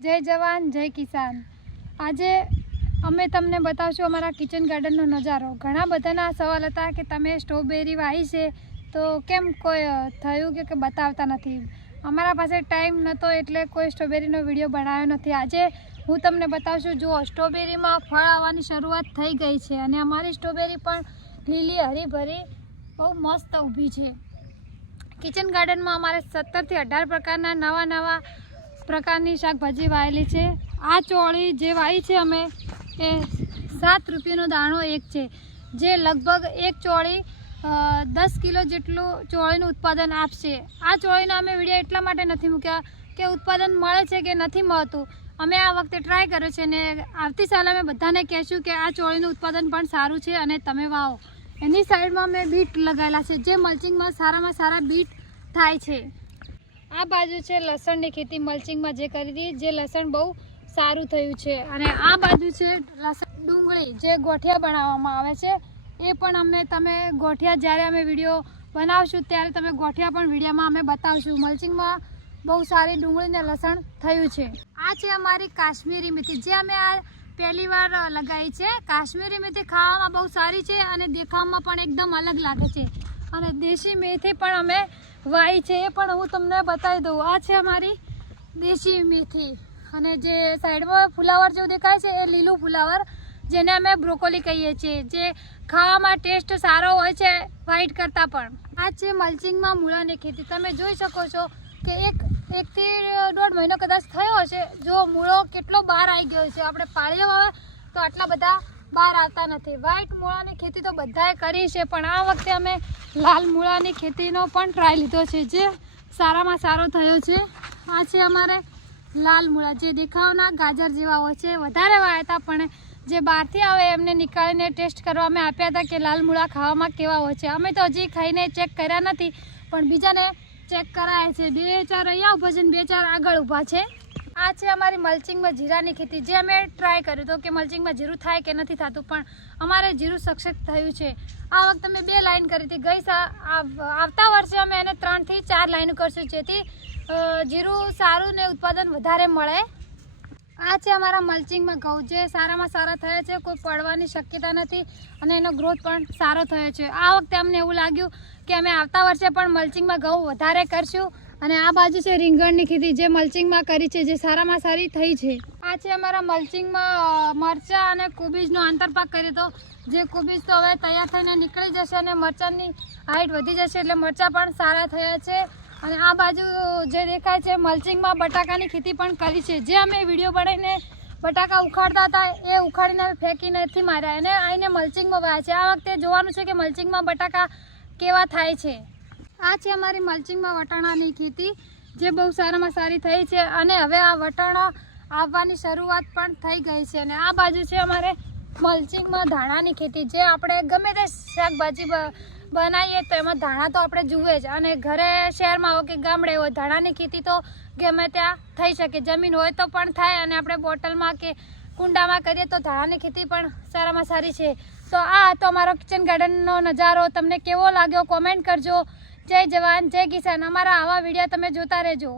જય જવાન જય કિસાન। આજે અમે તમને બતાવશું અમારા કિચન ગાર્ડનનો નજારો। ઘણા બધાના સવાલ હતા કે તમે સ્ટ્રોબેરી વાવી છે તો કેમ કોઈ થયું કે બતાવતા નથી। અમારા પાસે ટાઈમ નહોતો એટલે કોઈ સ્ટ્રોબેરીનો વિડીયો બનાવ્યો નથી। આજે હું તમને બતાવશું। જુઓ, સ્ટ્રોબેરીમાં ફળ આવવાની શરૂઆત થઈ ગઈ છે અને અમારી સ્ટ્રોબેરી પણ લીલી હરીભરી બહુ મસ્ત ઊભી છે। કિચન ગાર્ડનમાં અમારે 17 થી 18 પ્રકારના નવા પ્રકારની શાકભાજી વાવેલી છે। આ ચોળી જે વાવી છે અમે એ 7 રૂપિયાનો દાણો એક છે, જે લગભગ એક ચોળી 10 કિલો જેટલું ચોળીનું ઉત્પાદન આપશે। આ ચોળીના અમે વિડીયો એટલા માટે નથી મૂક્યા કે ઉત્પાદન મળે છે કે નથી મળતું। અમે આ વખતે ટ્રાય કર્યો છે અને આવતી સાલે અમે બધાને કહેશું કે આ ચોળીનું ઉત્પાદન પણ સારું છે અને તમે વાવો। એની સાઈડમાં અમે બીટ લગાવેલા છે, જે મલ્ચિંગમાં સારામાં સારા બીટ થાય છે। આ બાજુ છે લસણની ખેતી મલ્ચિંગમાં જે કરી હતી, જે લસણ બહુ સારું થયું છે। અને આ બાજુ છે લસણ ડુંગળી જે ગોઠિયા બનાવવામાં આવે છે। એ પણ તમે ગોઠિયા જ્યારે અમે વિડીયો બનાવશું ત્યારે તમે ગોઠિયા પણ વિડીયોમાં અમે બતાવશું। મલ્ચિંગમાં બહુ સારી ડુંગળી ને લસણ થયું છે। આ છે અમારી કાશ્મીરી મેથી, જે અમે આ પહેલી વાર લગાવી છે। કાશ્મીરી મેથી ખાવામાં બહુ સારી છે અને દેખાવામાં પણ એકદમ અલગ લાગે છે। અને દેશી મેથી પણ અમે વાવી છે, એ પણ હું તમને બતાવી દઉં। આ છે અમારી દેશી મેથી અને જે સાઈડમાં ફુલાવર જેવું દેખાય છે એ લીલું ફુલાવર, જેને અમે બ્રોકોલી કહીએ છીએ, જે ખાવામાં ટેસ્ટ સારો હોય છે વ્હાઈટ કરતાં પણ। આ છે મલ્ચિંગમાં મૂળાની ખેતી। તમે જોઈ શકો છો કે એક થી 1.5 મહિનો કદાચ થયો હશે। જો મૂળો કેટલો બહાર આવી ગયો છે। આપણે પાળીઓ આવે તો આટલા બધા બહાર આવતા નથી। વ્હાઈટ મૂળાની ખેતી તો બધાએ કરી છે, પણ આ વખતે અમે લાલ મૂળાની ખેતીનો પણ ટ્રાય લીધો છે, જે સારામાં સારો થયો છે। આ છે અમારે લાલ મૂળા, જે દેખાવના ગાજર જેવા હોય છે। વધારે વાવ્યા હતા, પણ જે બહારથી આવે એમને નીકાળીને ટેસ્ટ કરવા અમે આપ્યા હતા કે લાલ મૂળા ખાવામાં કેવા હોય છે। અમે તો હજી ખાઈને ચેક કર્યા નથી, પણ બીજાને ચેક કરાયા છે। 2-4 અહીંયા ઊભા છે ને 2-4 આગળ ઊભા છે। આ છે અમારી મલ્ચિંગમાં જીરાની ખેતી, જે અમે ટ્રાય કર્યું હતું કે મલ્ચિંગમાં જીરું થાય કે નથી થતું, પણ અમારે જીરું સક્સેસ થયું છે। આ વખતે અમે 2 લાઈન કરી હતી। આવતા વર્ષે અમે એને 3 થી 4 લાઈન કરશું, જેથી જીરું સારું ને ઉત્પાદન વધારે મળે। આ છે અમારા મલ્ચિંગમાં ઘઉં, જે સારામાં સારા થયા છે, કોઈ પડવાની શક્યતા નથી અને એનો ગ્રોથ પણ સારો થયો છે। આ વખતે અમને એવું લાગ્યું કે અમે આવતા વર્ષે પણ મલ્ચિંગમાં ઘઉં વધારે કરશું। અને આ બાજુ છે રીંગણની ખેતી, જે મલ્ચિંગમાં કરી છે, જે સારામાં સારી થઈ છે। આ છે અમારા મલ્ચિંગમાં મરચાં અને કોબીજનો આંતરપાક કર્યો હતો, જે કોબીજ તો હવે તૈયાર થઈને નીકળી જશે અને મરચાંની હાઈટ વધી જશે, એટલે મરચાં પણ સારા થયા છે। અને આ બાજુ જે દેખાય છે મલ્ચિંગમાં બટાકાની ખેતી પણ કરી છે, જે અમે વિડીયો બનાવીને બટાકા ઉખાડતા હતા એ ઉખાડીને ફેંકી નથી માર્યા, અને આઈને મલ્ચિંગમાં વાવ્યા છે। આ વખતે જોવાનું છે કે મલ્ચિંગમાં બટાકા કેવા થાય છે। આ છે અમારી મલ્ચિંગમાં વટાણાની ખેતી, જે બહુ સારામાં સારી થઈ છે અને હવે આ વટાણા આવવાની શરૂઆત પણ થઈ ગઈ છે। અને આ બાજુ છે અમારે મલ્ચિંગમાં ધાણાની ખેતી, જે આપણે ગમે તે શાકભાજી બનાવીએ તો એમાં ધાણા તો આપણે જુએ જ, અને ઘરે શહેરમાં હોય કે ગામડે હોય, ધાણાની ખેતી તો ગમે ત્યાં થઈ શકે। જમીન હોય તો પણ થાય, અને આપણે બોટલમાં કે કુંડામાં કરીએ તો ધાણાની ખેતી પણ સારામાં સારી છે। તો આ હતો અમારો કિચન ગાર્ડનનો નજારો। તમને કેવો લાગ્યો કોમેન્ટ કરજો। જય જવાન જય કિસાન। અમારા આવા વિડીયો તમે જોતા રહેજો।